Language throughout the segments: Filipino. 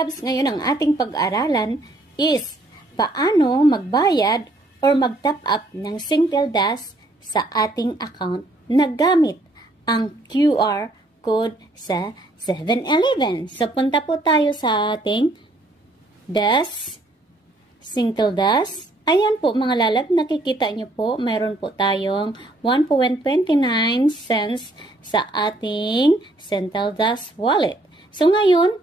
lalabs, ngayon ang ating pag-aralan is paano magbayad or mag-top up ng Singtel Dash sa ating account na gamit ang QR code sa 7-Eleven. So, punta po tayo sa ating Dash, Singtel Dash. Ayan po mga lalab, nakikita nyo po, mayroon po tayong 1.29 cents sa ating Singtel Dash wallet. So ngayon,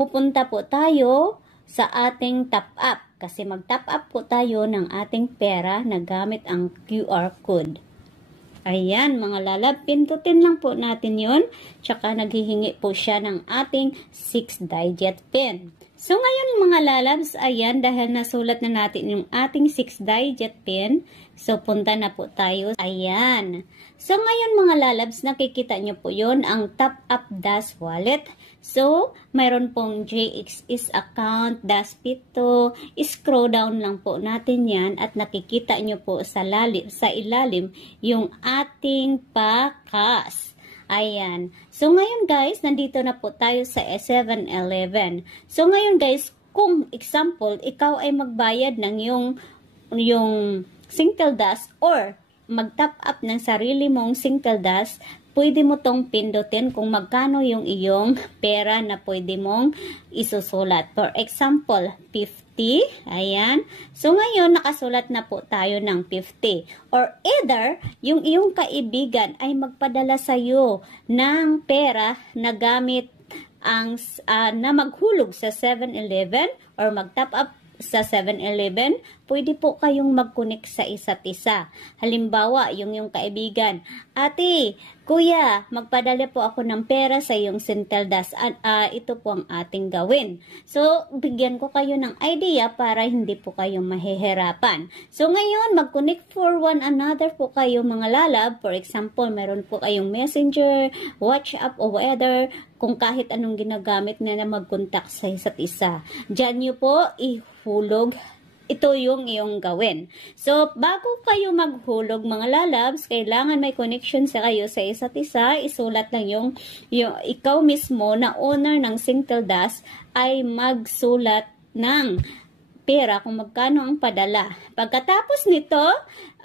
pupunta po tayo sa ating top up kasi mag-top up po tayo ng ating pera na gamit ang QR code. Ayan mga lalab, pindutin lang po natin yun. Tsaka naghihingi po siya ng ating 6-digit PIN. So ngayon mga lalabs, ayan, dahil nasulat na natin yung ating 6-digit PIN, so punta na po tayo. Ayan. So ngayon mga lalabs, nakikita nyo po yun, ang Top Up Dash Wallet. So, mayroon pong JXS account, Dash Pito. Scroll down lang po natin yan at nakikita nyo po sa ilalim yung ating pakas. Ayan. So, ngayon guys, nandito na po tayo sa 7-Eleven. So, ngayon guys, kung example, ikaw ay magbayad ng yung Singtel Dash or mag-top up ng sarili mong Singtel Dash, pwede mo tong pindutin kung magkano yung iyong pera na pwede mong isusulat. For example, 50. Ayan. So, ngayon, nakasulat na po tayo ng 50. Or either, yung iyong kaibigan ay magpadala sa'yo ng pera na gamit na maghulog sa 7-Eleven or mag-top up sa 7-Eleven, pwede po kayong mag-connect sa isa't isa. Halimbawa, yung kaibigan, ate, kuya, magpadala po ako ng pera sa iyong Singtel Dash. Ito po ang ating gawin. So, bigyan ko kayo ng idea para hindi po kayo mahihirapan. So, ngayon, mag-connect for one another po kayo mga lalab. For example, meron po kayong Messenger, WhatsApp, o whether kung kahit anong ginagamit na mag-contact sa isa't isa. Diyan nyo po ihulog. Ito yung iyong gawin. So, bago kayo maghulog mga lalabs, kailangan may connection sa kayo sa isa't isa. Isulat lang yung ikaw mismo na owner ng Singtel Dash ay magsulat ng pera kung magkano ang padala. Pagkatapos nito,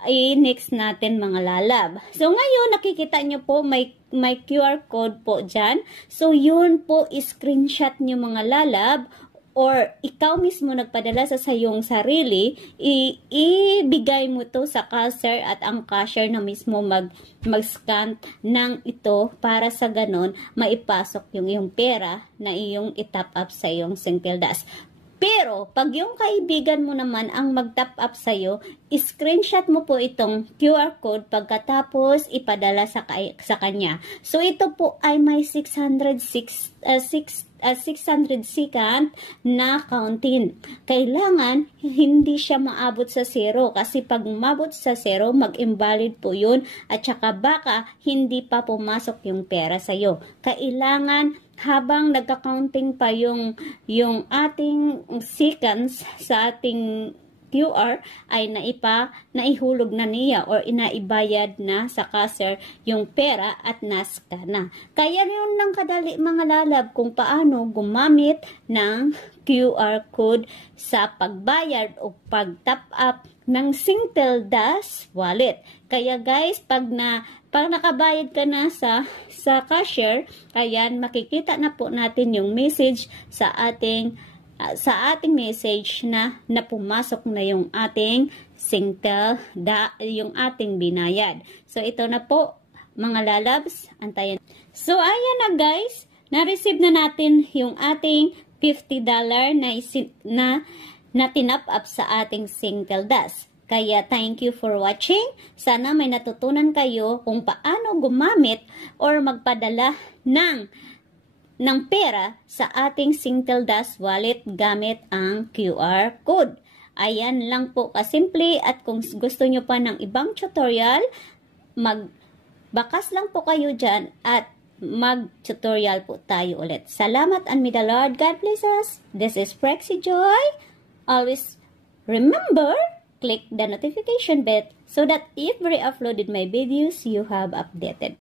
i-next natin mga lalab. So, ngayon, nakikita nyo po may QR code po dyan. So, yun po, screenshot nyo mga lalab or ikaw mismo nagpadala sa sayong sarili, ibigay mo to sa cashier at ang cashier na mismo mag-scan ng ito para sa ganon maipasok yung iyong pera na iyong itap up sa iyong Singtel Dash. Pero, pag yung kaibigan mo naman ang mag-top up sa'yo, screenshot mo po itong QR code pagkatapos ipadala sa kanya. So, ito po ay may 600 second na counting. Kailangan hindi siya maabot sa 0 kasi pag umabot sa 0, mag-invalid po yun at saka baka hindi pa pumasok yung pera sa'yo. Kailangan habang nagka-counting pa yung ating seconds sa ating QR ay naihulog na niya or inaibayad na sa cashier yung pera at nascan na. Kaya yun lang kadali mga lalab kung paano gumamit ng QR code sa pagbayad o pag-top up ng Singtel Dash wallet. Kaya guys, pag nakabayad ka na sa cashier, ayan, makikita na po natin yung message sa ating message na pumasok na yung ating Singtel, yung ating binayad. So, ito na po, mga lalabs, antayin. So, ayan na guys, na-receive na natin yung ating $50 na tinap up sa ating Singtel Dash. Kaya, thank you for watching. Sana may natutunan kayo kung paano gumamit or magpadala ng pera sa ating Singtel Dash wallet gamit ang QR code. Ayan lang po kasimple at kung gusto nyo pa ng ibang tutorial, magbakas lang po kayo dyan at mag-tutorial po tayo ulit. Salamat and may the Lord God bless us. This is Prexy Joy. Always remember, click the notification bell so that every uploaded my videos you have updated.